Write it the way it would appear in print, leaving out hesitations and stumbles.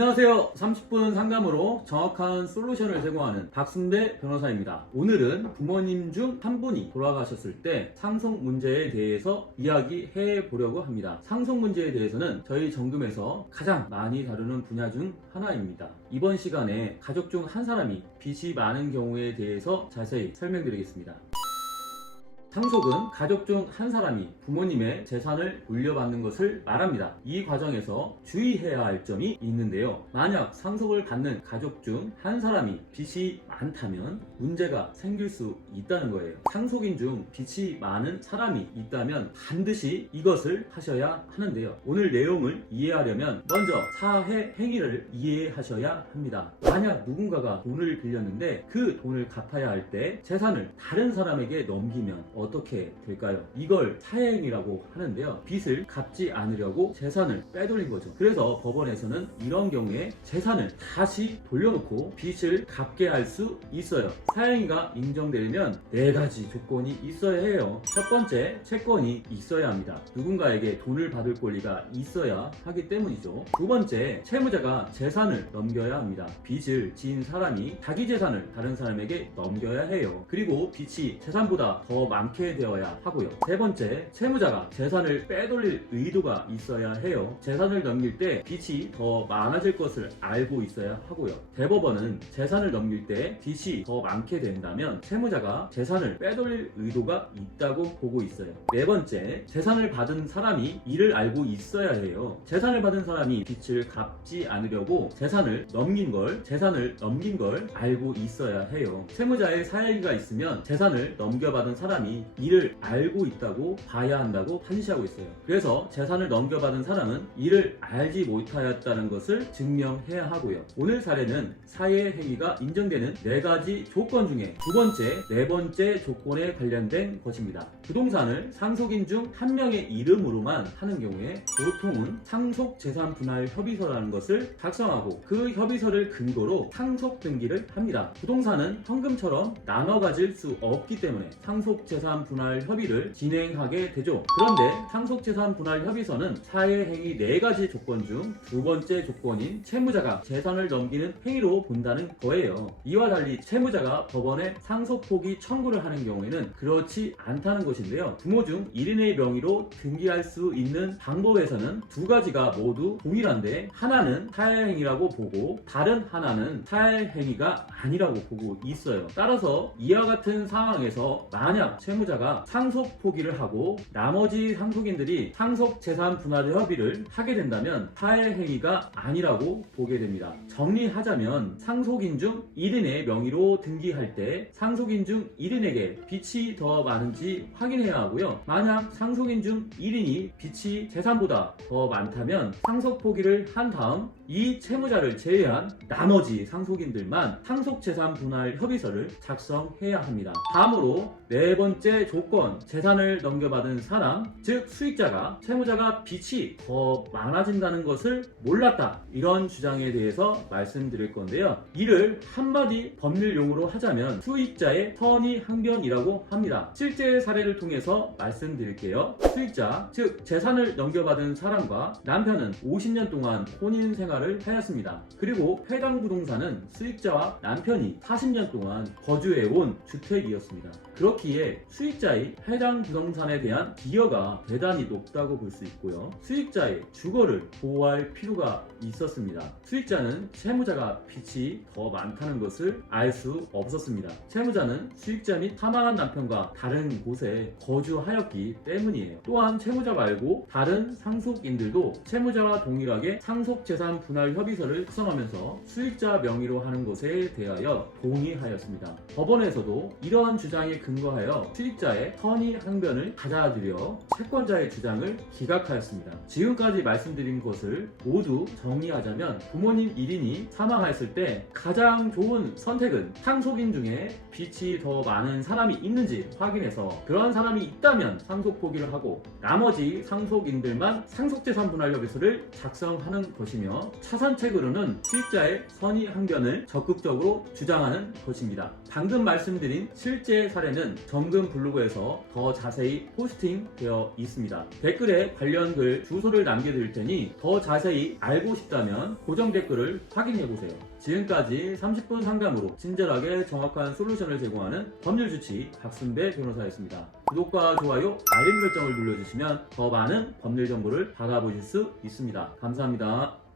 안녕하세요. 30분 상담으로 정확한 솔루션을 제공하는 박순대 변호사입니다. 오늘은 부모님 중 한 분이 돌아가셨을 때 상속 문제에 대해서 이야기해 보려고 합니다. 상속 문제에 대해서는 저희 정금에서 가장 많이 다루는 분야 중 하나입니다. 이번 시간에 가족 중 한 사람이 빚이 많은 경우에 대해서 자세히 설명드리겠습니다. 상속은 가족 중 한 사람이 부모님의 재산을 물려받는 것을 말합니다. 이 과정에서 주의해야 할 점이 있는데요. 만약 상속을 받는 가족 중 한 사람이 빚이 많다면 문제가 생길 수 있다는 거예요. 상속인 중 빚이 많은 사람이 있다면 반드시 이것을 하셔야 하는데요. 오늘 내용을 이해하려면 먼저 사회 행위를 이해하셔야 합니다. 만약 누군가가 돈을 빌렸는데 그 돈을 갚아야 할 때 재산을 다른 사람에게 넘기면 어떻게 될까요? 이걸 사행이라고 하는데요. 빚을 갚지 않으려고 재산을 빼돌린 거죠. 그래서 법원에서는 이런 경우에 재산을 다시 돌려놓고 빚을 갚게 할 수 있어요. 사행위가 인정되려면 4가지 조건이 있어야 해요. 첫 번째, 채권이 있어야 합니다. 누군가에게 돈을 받을 권리가 있어야 하기 때문이죠. 두 번째, 채무자가 재산을 넘겨야 합니다. 빚을 지은 사람이 자기 재산을 다른 사람에게 넘겨야 해요. 그리고 빚이 재산보다 더 많게 되어야 하고요. 세 번째, 채무자가 재산을 빼돌릴 의도가 있어야 해요. 재산을 넘길 때 빚이 더 많아질 것을 알고 있어야 하고요. 대법원은 재산을 넘길 때 빚이 더 많게 된다면 채무자가 재산을 빼돌릴 의도가 있다고 보고 있어요. 네 번째, 재산을 받은 사람이 이를 알고 있어야 해요. 재산을 받은 사람이 빚을 갚지 않으려고 재산을 넘긴 걸 알고 있어야 해요. 채무자의 사행위가 있으면 재산을 넘겨받은 사람이 이를 알고 있다고 봐야 한다고 판시하고 있어요. 그래서 재산을 넘겨받은 사람은 이를 알지 못하였다는 것을 증명해야 하고요. 오늘 사례는 사회 행위가 인정되는 4가지 조건 중에 두 번째, 네 번째 조건에 관련된 것입니다. 부동산을 상속인 중 한 명의 이름으로만 하는 경우에 보통은 상속재산분할협의서라는 것을 작성하고 그 협의서를 근거로 상속 등기를 합니다. 부동산은 현금처럼 나눠 가질 수 없기 때문에 상속재산분할협의를 진행하게 되죠. 그런데 상속재산분할협의서는 사회행위 4가지 조건 중 두 번째 조건인 채무자가 재산을 넘기는 행위로 본다는 거예요. 이와 달리 채무자가 법원에 상속포기 청구를 하는 경우에는 그렇지 않다는 것인데요. 부모 중 1인의 명의로 등기할 수 있는 방법에서는 2가지가 모두 동일한데 하나는 사회행위라고 보고 다른 하나는 사회행위가 아니라고 보고 있어요. 따라서 이와 같은 상황에서 만약 채무자가 상속 포기를 하고 나머지 상속인들이 상속재산분할 협의를 하게 된다면 사회행위가 아니라고 보게 됩니다. 정리하자면 상속인 중 1인의 명의로 등기할 때 상속인 중 1인에게 빚이 더 많은지 확인해야 하고요. 만약 상속인 중 1인이 빚이 재산보다 더 많다면 상속 포기를 한 다음 이 채무자를 제외한 나머지 상속인들만 상속재산분할 협의서를 작성해야 합니다. 다음으로 4번째 조건, 재산을 넘겨받은 사람, 즉 수익자가 채무자가 빚이 더 많아진다는 것을 몰랐다, 이런 주장에 대해서 말씀드릴 건데요. 이를 한마디 법률용어로 하자면 수익자의 선의항변이라고 합니다. 실제 사례를 통해서 말씀드릴게요. 수익자, 즉 재산을 넘겨받은 사람과 남편은 50년 동안 혼인 생활을 하였습니다. 그리고 해당 부동산은 수익자와 남편이 40년 동안 거주해온 주택이었습니다. 그렇기에 수익자의 해당 부동산에 대한 기여가 대단히 높다고 볼 수 있고요. 수익자의 주거를 보호할 필요가 있었습니다. 수익자는 채무자가 빚이 더 많다는 것을 알 수 없었습니다. 채무자는 수익자 및 사망한 남편과 다른 곳에 거주하였기 때문이에요. 또한 채무자 말고 다른 상속인들도 채무자와 동일하게 상속재산분할협의서를 구성하면서 수익자 명의로 하는 것에 대하여 동의하였습니다. 법원에서도 이러한 주장에 근거하여 수익자의 선의항변을 받아들여 채권자의 주장을 기각하였습니다. 지금까지 말씀드린 것을 모두 정리하자면 부모님 1인이 사망하였을 때 가장 좋은 선택은 상속인 중에 빚이 더 많은 사람이 있는지 확인해서 그러한 사람이 있다면 상속 포기를 하고 나머지 상속인들만 상속재산분할협의서를 작성하는 것이며 차선책으로는 실자의 선의 항변을 적극적으로 주장하는 것입니다. 방금 말씀드린 실제 사례는 정금 블로그에서 더 자세히 포스팅되어 있습니다. 댓글에 관련 글 주소를 남겨드릴 테니 더 자세히 알고 싶다면 고정 댓글을 확인해보세요. 지금까지 30분 상담으로 친절하게 정확한 솔루션을 제공하는 법률주치 박순배 변호사였습니다. 구독과 좋아요, 알림 설정을 눌러주시면 더 많은 법률 정보를 받아보실 수 있습니다. 감사합니다.